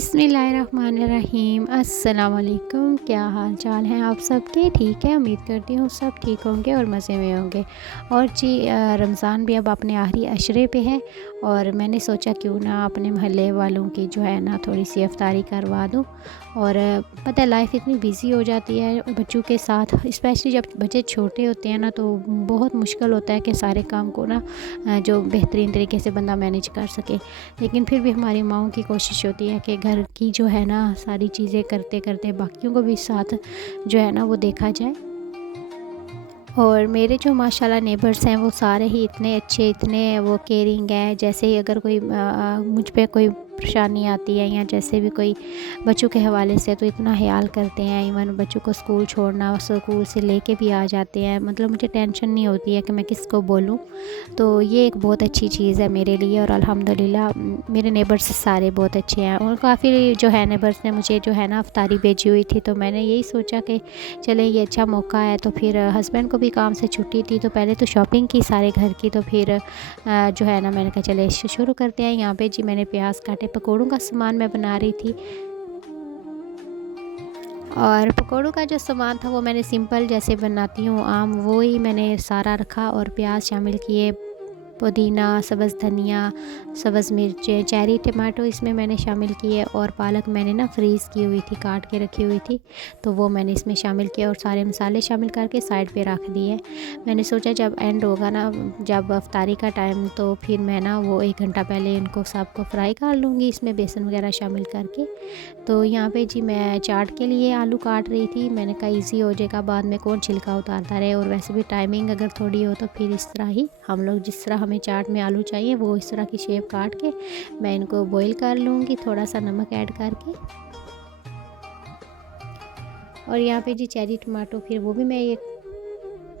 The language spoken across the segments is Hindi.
बिस्मिल्लाहिर्रहमानिर्रहीम। अस्सलाम वालेकुम। क्या हाल चाल हैं आप सबके? ठीक है, उम्मीद करती हूँ सब ठीक होंगे और मज़े में होंगे। और जी रमज़ान भी अब अपने आखिरी अशरे पे है और मैंने सोचा क्यों ना अपने महल्ले वालों की जो है ना थोड़ी सी इफ्तारी करवा दूँ। और पता है लाइफ इतनी बिज़ी हो जाती है बच्चों के साथ, स्पेशली जब बच्चे छोटे होते हैं ना तो बहुत मुश्किल होता है कि सारे काम को ना जो बेहतरीन तरीके से बंदा मैनेज कर सके। लेकिन फिर भी हमारी माँओं की कोशिश होती है कि घर की जो है ना सारी चीज़ें करते करते बाकियों को भी साथ जो है ना वो देखा जाए। और मेरे जो माशाल्लाह नेबर्स हैं वो सारे ही इतने अच्छे, इतने वो केयरिंग हैं। जैसे ही अगर कोई मुझ पे कोई परेशानी आती है या जैसे भी कोई बच्चों के हवाले से तो इतना ख्याल करते हैं। इवन बच्चों को स्कूल छोड़ना, स्कूल से लेके भी आ जाते हैं। मतलब मुझे टेंशन नहीं होती है कि मैं किसको बोलूँ। तो ये एक बहुत अच्छी चीज़ है मेरे लिए। और अल्हम्दुलिल्लाह मेरे नेबर्स सारे बहुत अच्छे हैं और काफ़ी जो है नेबर्स ने मुझे जो है ना इफ्तारी भेजी हुई थी। तो मैंने यही सोचा कि चले ये अच्छा मौका है। तो फिर हस्बैंड को भी काम से छुट्टी थी तो पहले तो शॉपिंग की सारे घर की। तो फिर जो है ना मैंने कहा चले शुरू करते हैं। यहाँ पे जी मैंने प्याज काटे, पकौड़ों का सामान मैं बना रही थी। और पकौड़ों का जो सामान था वो मैंने सिंपल जैसे बनाती हूँ आम, वो ही मैंने सारा रखा और प्याज शामिल किए, पुदीना, सब्ज़ धनिया, सब्ज़ मिर्चें, चेरी टमाटो इसमें मैंने शामिल किए। और पालक मैंने ना फ्रीज़ की हुई थी, काट के रखी हुई थी, तो वो मैंने इसमें शामिल किया और सारे मसाले शामिल करके साइड पे रख दिए। मैंने सोचा जब एंड होगा ना, जब इफ्तारी का टाइम, तो फिर मैं ना वो 1 घंटा पहले इनको सबको फ्राई कर लूँगी इसमें बेसन वगैरह शामिल करके। तो यहाँ पे जी मैं चाट के लिए आलू काट रही थी। मैंने कहा ईज़ी हो जाएगा, बाद में कौन छिलका उतारता रहे। और वैसे भी टाइमिंग अगर थोड़ी हो तो फिर इस तरह ही हम लोग, जिस तरह हमें चाट में आलू चाहिए वो इस तरह की शेप काट के मैं इनको बॉईल कर लूँगी, थोड़ा सा नमक ऐड करके। और यहाँ पे जी चेरी टमाटो फिर वो भी मैं ये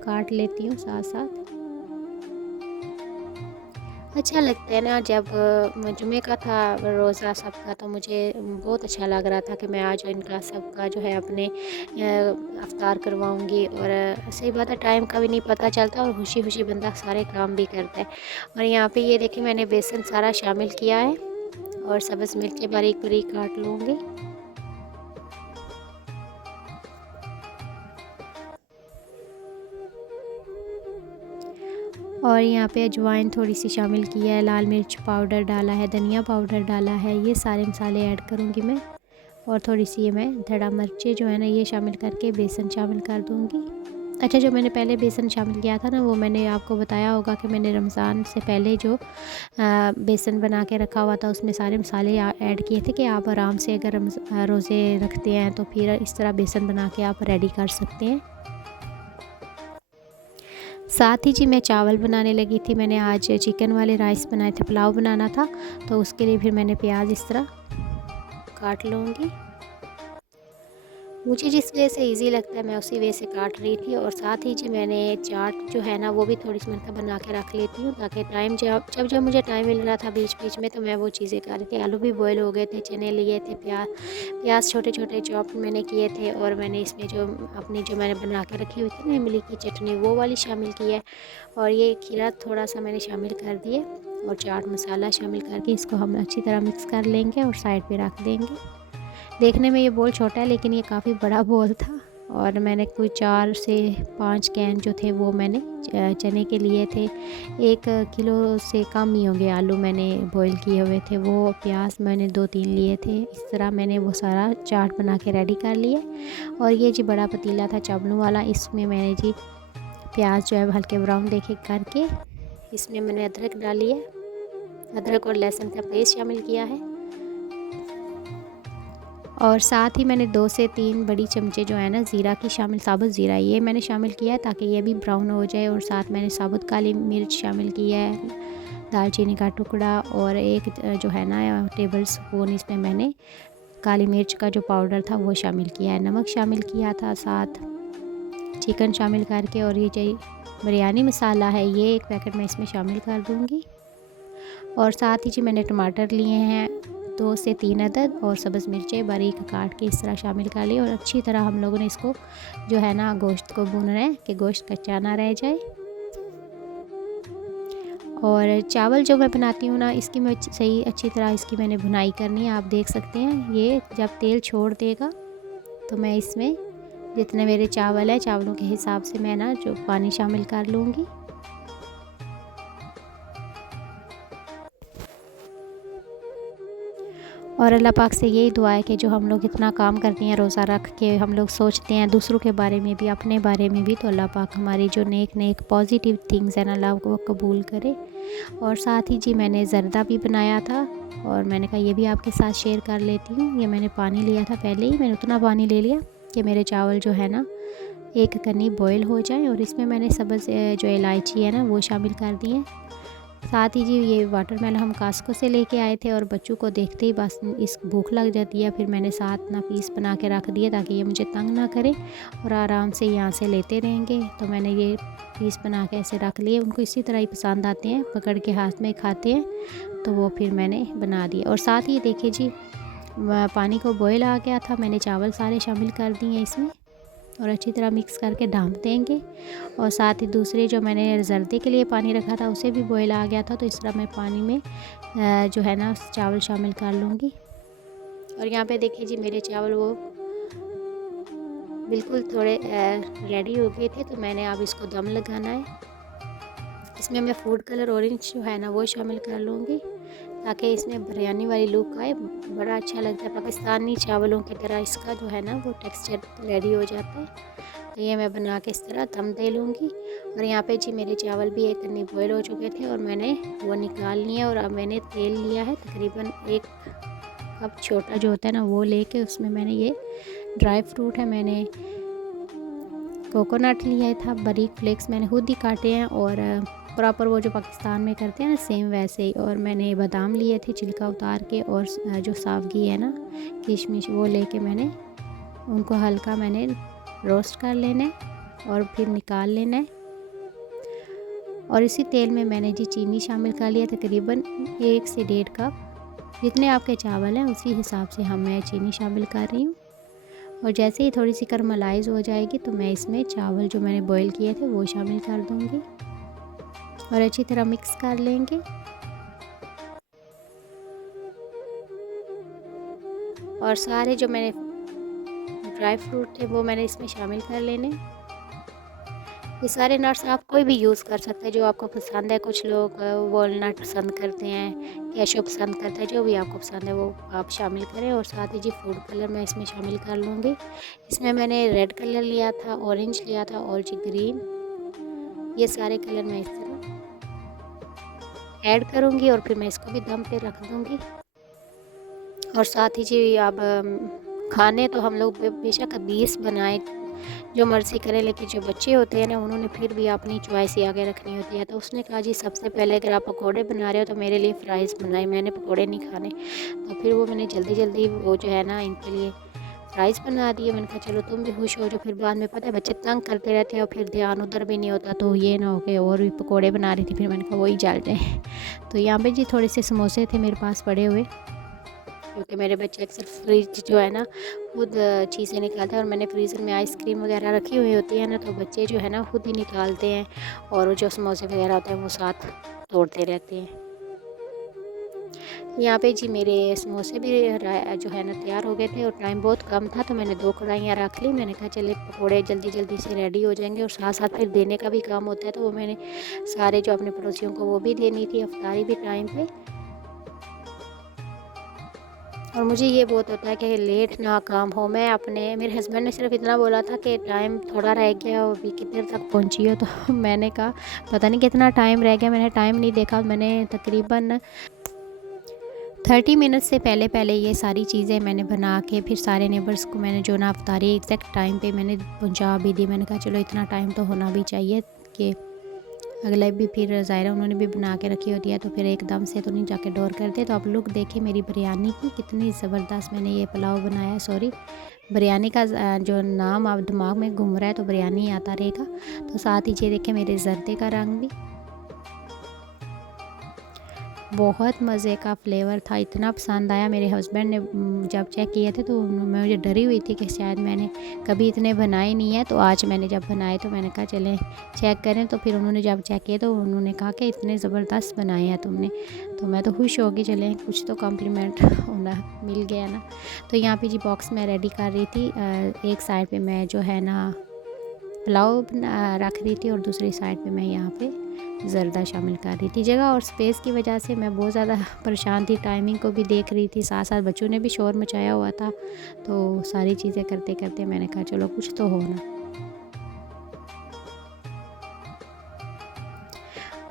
काट लेती हूँ साथ साथ। अच्छा लगता है ना जब जुमे का था रोज़ा सबका, तो मुझे बहुत अच्छा लग रहा था कि मैं आज इनका सबका जो है अपने इफ्तार करवाऊंगी। और सही बात है, टाइम का भी नहीं पता चलता और खुशी खुशी बंदा सारे काम भी करता है। और यहाँ पे ये देखिए मैंने बेसन सारा शामिल किया है और सब्ज़ मिर्चें बारीक बारीक काट लूँगी। और यहाँ पे अजवाइन थोड़ी सी शामिल की है, लाल मिर्च पाउडर डाला है, धनिया पाउडर डाला है, ये सारे मसाले ऐड करूँगी मैं। और थोड़ी सी ये मैं धड़ा मिर्चें जो है ना ये शामिल करके बेसन शामिल कर दूँगी। अच्छा, जो मैंने पहले बेसन शामिल किया था ना वो मैंने आपको बताया होगा कि मैंने रमज़ान से पहले जो बेसन बना के रखा हुआ था उसमें सारे मसाले ऐड किए थे कि आप आराम से अगर रोज़े रखते हैं तो फिर इस तरह बेसन बना के आप रेडी कर सकते हैं। साथ ही जी मैं चावल बनाने लगी थी। मैंने आज चिकन वाले राइस बनाए थे, पुलाव बनाना था, तो उसके लिए फिर मैंने प्याज इस तरह काट लूँगी। मुझे जिस वे से इजी लगता है मैं उसी वे से काट रही थी। और साथ ही जी मैंने चाट जो है ना वो भी थोड़ी सी मैंने बना के रख लेती हूँ, ताकि टाइम जब मुझे टाइम मिल रहा था बीच बीच में तो मैं वो चीज़ें कर रही थी। आलू भी बॉयल हो गए थे, चने लिए थे, प्याज छोटे छोटे चॉप मैंने किए थे। और मैंने इसमें जो अपनी जो मैंने बना के रखी हुई थी ना इमली की चटनी, वो वाली शामिल की है। और ये खीरा थोड़ा सा मैंने शामिल कर दिए और चाट मसाला शामिल करके इसको हम अच्छी तरह मिक्स कर लेंगे और साइड पे रख देंगे। देखने में ये बोल छोटा है लेकिन ये काफ़ी बड़ा बोल था। और मैंने कोई 4 से 5 कैन जो थे वो मैंने चने के लिए थे। 1 किलो से कम ही होंगे आलू मैंने बॉईल किए हुए थे। वो प्याज मैंने 2-3 लिए थे। इस तरह मैंने वो सारा चाट बना के रेडी कर लिए। और ये जी बड़ा पतीला था चावलों वाला, इसमें मैंने जी प्याज जो है हल्के ब्राउन देखे करके इसमें मैंने अदरक डाली है, अदरक और लहसुन का पेस्ट शामिल किया है। और साथ ही मैंने 2 से 3 बड़ी चमचे जो है ना ज़ीरा की शामिल, साबुत ज़ीरा ये मैंने शामिल किया है ताकि ये भी ब्राउन हो जाए। और साथ मैंने साबुत काली मिर्च शामिल की है, दालचीनी का टुकड़ा और एक जो है ना टेबल स्पून इसमें मैंने काली मिर्च का जो पाउडर था वो शामिल किया है, नमक शामिल किया था, साथ चिकन शामिल करके। और ये जो बिरयानी मसाला है ये 1 पैकेट मैं इसमें शामिल कर दूँगी। और साथ ही जी मैंने टमाटर लिए हैं 2 से 3 अदद और सब्ज़ मिर्चें बारीक काट के इस तरह शामिल कर ली। और अच्छी तरह हम लोगों ने इसको जो है ना गोश्त को भूनना है कि गोश्त कच्चा ना रह जाए। और चावल जो मैं बनाती हूँ ना, इसकी मैं सही अच्छी तरह इसकी मैंने भुनाई करनी है। आप देख सकते हैं ये जब तेल छोड़ देगा तो मैं इसमें जितने मेरे चावल है, चावलों के हिसाब से मैं ना जो पानी शामिल कर लूँगी। और अल्लाह पाक से यही दुआ है कि जो हम लोग इतना काम करते हैं रोज़ा रख के, हम लोग सोचते हैं दूसरों के बारे में भी, अपने बारे में भी, तो अल्लाह पाक हमारी जो नेक नेक पॉजिटिव थिंग्स हैं ना, अल्लाह को कबूल करे। और साथ ही जी मैंने ज़र्दा भी बनाया था और मैंने कहा ये भी आपके साथ शेयर कर लेती हूँ। ये मैंने पानी लिया था पहले ही, मैंने उतना पानी ले लिया कि मेरे चावल जो है ना एक कनी बॉयल हो जाए। और इसमें मैंने सब्ज़ जो इलायची है ना वो शामिल कर दी है। साथ ही जी ये वाटरमेलन हम कास्को से लेके आए थे और बच्चों को देखते ही बस इस भूख लग जाती है। फिर मैंने साथ ना पीस बना के रख दिए ताकि ये मुझे तंग ना करे और आराम से यहाँ से लेते रहेंगे। तो मैंने ये पीस बना के ऐसे रख लिए, उनको इसी तरह ही पसंद आते हैं, पकड़ के हाथ में खाते हैं, तो वो फिर मैंने बना दिए। और साथ ही देखिए जी पानी को बॉयल आ गया था, मैंने चावल सारे शामिल कर दिए हैं इसमें और अच्छी तरह मिक्स करके ढाँप देंगे। और साथ ही दूसरे जो मैंने ज़र्दे के लिए पानी रखा था उसे भी बॉयल आ गया था, तो इस तरह मैं पानी में जो है ना चावल शामिल कर लूँगी। और यहाँ पे देखिए जी मेरे चावल वो बिल्कुल थोड़े रेडी हो गए थे, तो मैंने अब इसको दम लगाना है। इसमें मैं फूड कलर ऑरेंज जो है ना वो शामिल कर लूँगी ताकि इसमें बिरयानी वाली लुक आए, बड़ा अच्छा लगता है। पाकिस्तानी चावलों की तरह इसका जो है ना वो टेक्सचर रेडी हो जाता है। तो ये मैं बना के इस तरह दम दे लूँगी। और यहाँ पे जी मेरे चावल भी एक कन्नी बॉयल हो चुके थे और मैंने वो निकाल लिए। और अब मैंने तेल लिया है तकरीबन 1 कप छोटा जो होता है ना वो लेके, उसमें मैंने ये ड्राई फ्रूट है, मैंने कोकोनट लिया था, बारीक फ्लेक्स मैंने खुद ही काटे हैं और प्रॉपर वो जो पाकिस्तान में करते हैं ना सेम वैसे ही। और मैंने बादाम लिए थे छिलका उतार के, और जो साफ घी है ना किशमिश वो लेके मैंने उनको हल्का मैंने रोस्ट कर लेना है और फिर निकाल लेना है। और इसी तेल में मैंने जी चीनी शामिल कर लिया, तकरीबन 1 से 1.5 कप, जितने आपके चावल हैं उसी हिसाब से मैं चीनी शामिल कर रही हूँ। और जैसे ही थोड़ी सी करमलाइज हो जाएगी तो मैं इसमें चावल जो मैंने बॉईल किए थे वो शामिल कर दूँगी और अच्छी तरह मिक्स कर लेंगे। और सारे जो मैंने ड्राई फ्रूट थे वो मैंने इसमें शामिल कर लेने। ये सारे नट्स आप कोई भी यूज़ कर सकते हैं जो आपको पसंद है। कुछ लोग वॉलनट पसंद करते हैं, कैशू पसंद करते हैं, जो भी आपको पसंद है वो आप शामिल करें। और साथ ही जी फूड कलर मैं इसमें शामिल कर लूँगी। इसमें मैंने रेड कलर लिया था, ऑरेंज लिया था और जी ग्रीन, ये सारे कलर मैं इस तरह ऐड करूँगी और फिर मैं इसको भी दम पे रख दूँगी। और साथ ही जी अब खाने तो हम लोग बेशक 20 बनाए जो मर्ज़ी करें, लेकिन जो बच्चे होते हैं ना उन्होंने फिर भी अपनी चॉइस ही आगे रखनी होती है। तो उसने कहा जी सबसे पहले अगर आप पकोड़े बना रहे हो तो मेरे लिए फ़्राइज़ बनाए, मैंने पकोड़े नहीं खाने। तो फिर वो मैंने जल्दी जल्दी वो जो है ना इनके लिए फ़्राइज़ बना दिए। मैंने कहा चलो तुम भी खुश हो जाओ, फिर बाद में पता है बच्चे तंग करते रहते हैं और फिर ध्यान उधर भी नहीं होता, तो ये ना हो कि और भी पकोड़े बना रही थी, फिर मैंने कहा वही जल जाए। तो यहाँ पर जी थोड़े से समोसे थे मेरे पास पड़े हुए, क्योंकि मेरे बच्चे अक्सर फ्रिज जो है ना खुद चीज़ें निकालते हैं और मैंने फ्रीज़र में आइसक्रीम वगैरह रखी हुई होती है ना, तो बच्चे जो है ना खुद ही निकालते हैं और जो समोसे वगैरह होते हैं वो साथ तोड़ते रहते हैं। यहाँ पे जी मेरे समोसे भी जो है ना तैयार हो गए थे और टाइम बहुत कम था, तो मैंने 2 कढ़ाइयाँ रख ली। मैंने कहा चले पकोड़े जल्दी जल्दी से रेडी हो जाएंगे और साथ साथ फिर देने का भी काम होता है, तो वो मैंने सारे जो अपने पड़ोसियों को वो भी देनी थी, अफ्तारी भी टाइम पे। और मुझे ये बहुत होता है कि लेट ना काम हो। मेरे हस्बैंड ने सिर्फ इतना बोला था कि टाइम थोड़ा रह गया और अभी कितने तक पहुंची हो, तो मैंने कहा पता नहीं कितना टाइम रह गया, मैंने टाइम नहीं देखा। मैंने तकरीबन 30 मिनट से पहले पहले ये सारी चीज़ें मैंने बना के फिर सारे नेबर्स को मैंने जो ना अफ्तारी एग्जैक्ट टाइम पे मैंने पहुंचा भी दी। मैंने कहा चलो इतना टाइम तो होना भी चाहिए कि अगले भी फिर ज़ाहिरा उन्होंने भी बना के रखी होती है, तो फिर एकदम से तो नहीं जाके डोर करते। तो आप लोग देखें मेरी बिरयानी की कितनी ज़बरदस्त मैंने ये पुलाव बनाया। सॉरी, बिरयानी का जो नाम आप दिमाग में घूम रहा है तो बिरयानी आता रहेगा। तो साथ ही ये देखें मेरे जर्दे का रंग भी। बहुत मज़े का फ्लेवर था, इतना पसंद आया। मेरे हस्बैंड ने जब चेक किए थे तो मैं मुझे डरी हुई थी कि शायद मैंने कभी इतने बनाए नहीं है, तो आज मैंने जब बनाए तो मैंने कहा चलें चेक करें। तो फिर उन्होंने जब चेक किए तो उन्होंने कहा कि इतने ज़बरदस्त बनाए हैं तुमने। तो मैं तो खुश हो गई, चलें कुछ तो कॉम्प्लीमेंट होना मिल गया ना। तो यहाँ पे जी बॉक्स मैं रेडी कर रही थी। एक साइड पे मैं जो है ना पुलाव रख रही थी और दूसरी साइड पे मैं यहाँ पे ज़र्दा शामिल कर रही थी। जगह और स्पेस की वजह से मैं बहुत ज़्यादा परेशान थी, टाइमिंग को भी देख रही थी, साथ साथ बच्चों ने भी शोर मचाया हुआ था। तो सारी चीज़ें करते करते मैंने कहा चलो कुछ तो हो ना।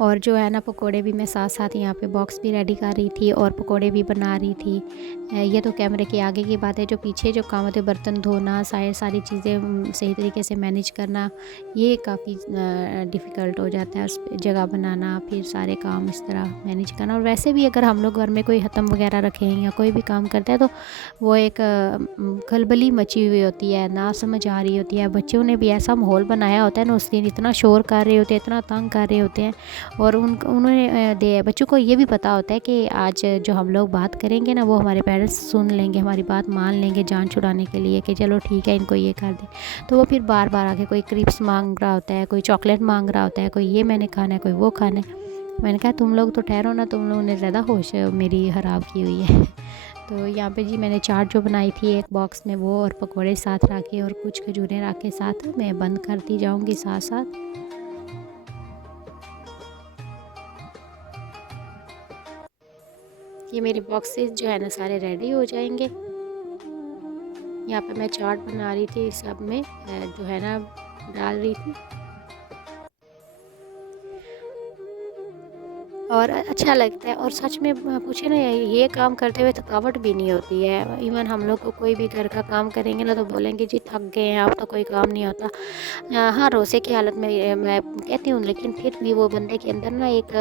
और जो है ना पकोड़े भी मैं साथ साथ यहाँ पे बॉक्स भी रेडी कर रही थी और पकोड़े भी बना रही थी। ये तो कैमरे के आगे की बात है, जो पीछे जो काम होते बर्तन धोना, सारी चीज़ें सही तरीके से मैनेज करना, ये काफ़ी डिफ़िकल्ट हो जाता है। उस जगह बनाना, फिर सारे काम इस तरह मैनेज करना। और वैसे भी अगर हम लोग घर में कोई हतम वगैरह रखें या कोई भी काम करते हैं तो वो एक खलबली मची हुई होती है, ना समझ आ रही होती है। बच्चों ने भी ऐसा माहौल बनाया होता है ना, उस दिन इतना शोर कर रहे होते हैं, इतना तंग कर रहे होते हैं। और उन्होंने दे बच्चों को ये भी पता होता है कि आज जो हम लोग बात करेंगे ना वो हमारे पेरेंट्स सुन लेंगे, हमारी बात मान लेंगे जान छुड़ाने के लिए कि चलो ठीक है इनको ये कर दें। तो वो फिर बार बार आके कोई क्रिप्स मांग रहा होता है, कोई चॉकलेट मांग रहा होता है, कोई ये मैंने खाना है, कोई वो खाना है। मैंने कहा तुम लोग तो ठहरो ना, तुम लोगों ने ज़्यादा होश मेरी ख़राब की हुई है। तो यहाँ पे जी मैंने चाट जो बनाई थी एक बॉक्स में, वो और पकोड़े साथ रखे और कुछ खजूरें रख के साथ मैं बंद करती जाऊँगी साथ साथ। ये मेरे बॉक्सेस जो है ना सारे रेडी हो जाएंगे। यहाँ पे मैं चाट बना रही थी, सब में जो है ना डाल रही थी और अच्छा लगता है। और सच में पूछे ना, ये काम करते हुए थकावट भी नहीं होती है। इवन हम लोग को कोई भी घर का काम करेंगे ना तो बोलेंगे जी थक गए हैं, अब तो कोई काम नहीं होता। हाँ, रोज़े की हालत में मैं कहती हूँ, लेकिन फिर भी वो बंदे के अंदर ना एक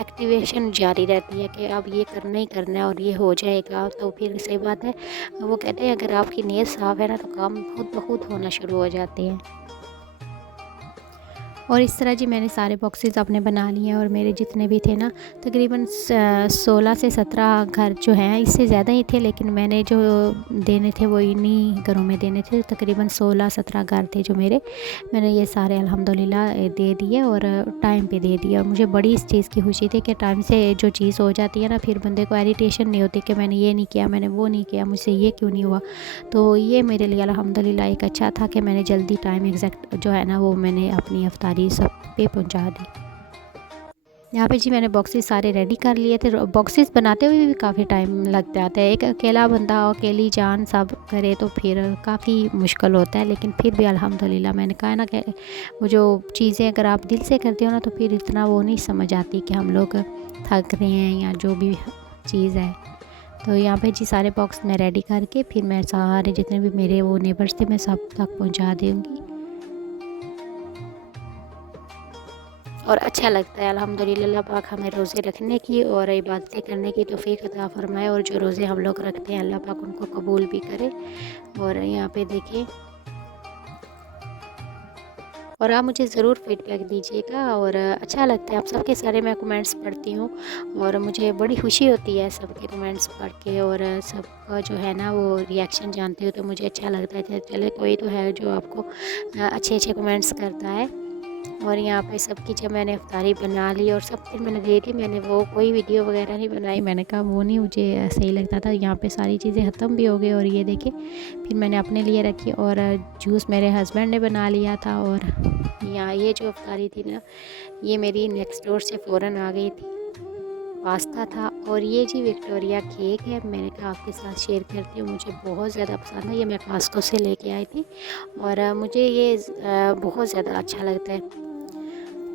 एक्टिवेशन जारी रहती है कि अब ये करना ही करना है और ये हो जाएगा। तो फिर सही बात है, वो कहते हैं अगर आपकी नीयत साफ़ है ना तो काम खुद ब खुद होना शुरू हो जाते हैं। और इस तरह जी मैंने सारे बॉक्सेस अपने बना लिए हैं और मेरे जितने भी थे ना तकरीबन 16 से 17 घर जो हैं, इससे ज़्यादा ही थे, लेकिन मैंने जो देने थे वो इन्हीं घरों में देने थे। तकरीबन 16-17 घर थे जो मेरे, मैंने ये सारे अल्हम्दुलिल्लाह दे दिए और टाइम पे दे दिए। और मुझे बड़ी इस चीज़ की खुशी थी कि टाइम से जो चीज़ हो जाती है ना फिर बंदे को इरिटेशन नहीं होती कि मैंने ये नहीं किया, मैंने वो नहीं किया, मुझसे ये क्यों नहीं हुआ। तो ये मेरे लिए अल्हम्दुलिल्लाह एक अच्छा था कि मैंने जल्दी टाइम एग्जैक्ट जो है ना वो मैंने अपनी अफ्तारी सब पे पहुंचा दी। यहाँ पे जी मैंने बॉक्सेस सारे रेडी कर लिए थे। बॉक्सेस बनाते हुए भी काफ़ी टाइम लग जाता है, एक अकेला बंदा अकेली जान सब करे तो फिर काफ़ी मुश्किल होता है। लेकिन फिर भी अल्हम्दुलिल्लाह मैंने कहा ना कि वो जो चीज़ें अगर आप दिल से करते हो ना तो फिर इतना वो नहीं समझ आती कि हम लोग थक रहे हैं या जो भी चीज़ है। तो यहाँ पे जी सारे बॉक्स मैं रेडी करके फिर मैं सारे जितने भी मेरे वो नेबर्स थे मैं सब तक पहुँचा दूँगी। और अच्छा लगता है अल्हम्दुलिल्लाह, अल्लाह पाक हमें रोज़े रखने की और इबादतें करने की तौफ़ीक अता फ़रमाए। और जो रोज़े हम लोग रखते हैं अल्लाह पाक उनको कबूल भी करे। और यहाँ पे देखिए, और आप मुझे ज़रूर फ़ीडबैक दीजिएगा। और अच्छा लगता है, आप सबके सारे मैं कमेंट्स पढ़ती हूँ और मुझे बड़ी खुशी होती है सबके कमेंट्स पढ़ के और सबका जो है ना वो रिएक्शन जानते हो तो मुझे अच्छा लगता है। चले कोई तो है जो आपको अच्छे अच्छे कमेंट्स करता है। और यहाँ पे सबकी जब मैंने इफ्तारी बना ली और सब फिर मैंने दे दी, मैंने वो कोई वीडियो वगैरह नहीं बनाई, मैंने कहा वो नहीं मुझे सही लगता था। यहाँ पे सारी चीज़ें ख़त्म भी हो गई और ये देखिए फिर मैंने अपने लिए रखी और जूस मेरे हस्बैंड ने बना लिया था। और यहाँ ये जो इफ्तारी थी ना ये मेरी नेक्स्ट डोर से फ़ौरन आ गई थी, पास्ता था। और ये जी विक्टोरिया केक है, मैंने कहा आपके साथ शेयर करती हूँ, मुझे बहुत ज़्यादा पसंद है। ये मैं कॉस्को से लेके आई थी और मुझे ये बहुत ज़्यादा अच्छा लगता है।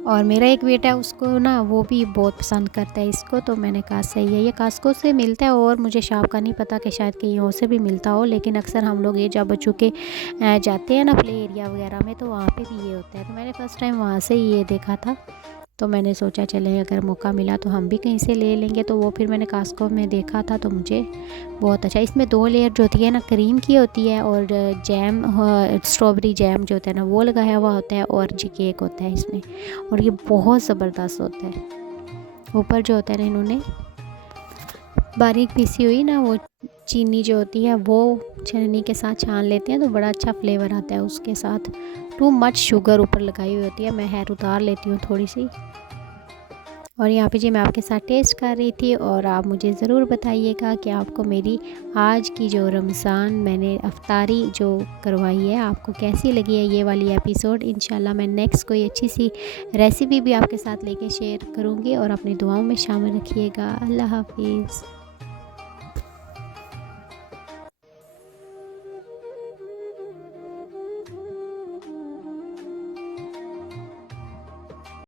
और मेरा एक बेटा है उसको ना वो भी बहुत पसंद करता है इसको, तो मैंने कहा सही है। ये कॉस्को से मिलता है और मुझे शॉप का नहीं पता कि शायद कहीं और से भी मिलता हो, लेकिन अक्सर हम लोग ये जब बच्चों के जाते हैं ना प्ले एरिया वगैरह में तो वहाँ पे भी ये होता है। तो मैंने फ़र्स्ट टाइम वहाँ से ही ये देखा था, तो मैंने सोचा चले अगर मौका मिला तो हम भी कहीं से ले लेंगे। तो वो फिर मैंने कॉस्को में देखा था तो मुझे बहुत अच्छा, इसमें 2 लेयर जो होती है ना क्रीम की होती है और जैम स्ट्रॉबेरी जैम जो होता है ना वो लगाया हुआ होता है और जी केक होता है इसमें, और ये बहुत ज़बरदस्त होता है। ऊपर जो होता है ना, इन्होंने बारीक पीसी हुई ना वो चीनी जो होती है वो छलनी के साथ छान लेते हैं, तो बड़ा अच्छा फ्लेवर आता है उसके साथ। टू मच शुगर ऊपर लगाई हुई होती है, मैं खैर उतार लेती हूँ थोड़ी सी। और यहाँ पे जी मैं आपके साथ टेस्ट कर रही थी, और आप मुझे ज़रूर बताइएगा कि आपको मेरी आज की जो रमज़ान मैंने अफ्तारी जो करवाई है आपको कैसी लगी है ये वाली एपिसोड। इंशाल्लाह मैं नेक्स्ट कोई अच्छी सी रेसिपी भी आपके साथ लेके शेयर करूँगी, और अपनी दुआओं में शामिल रखिएगा। अल्लाह हाफिज़।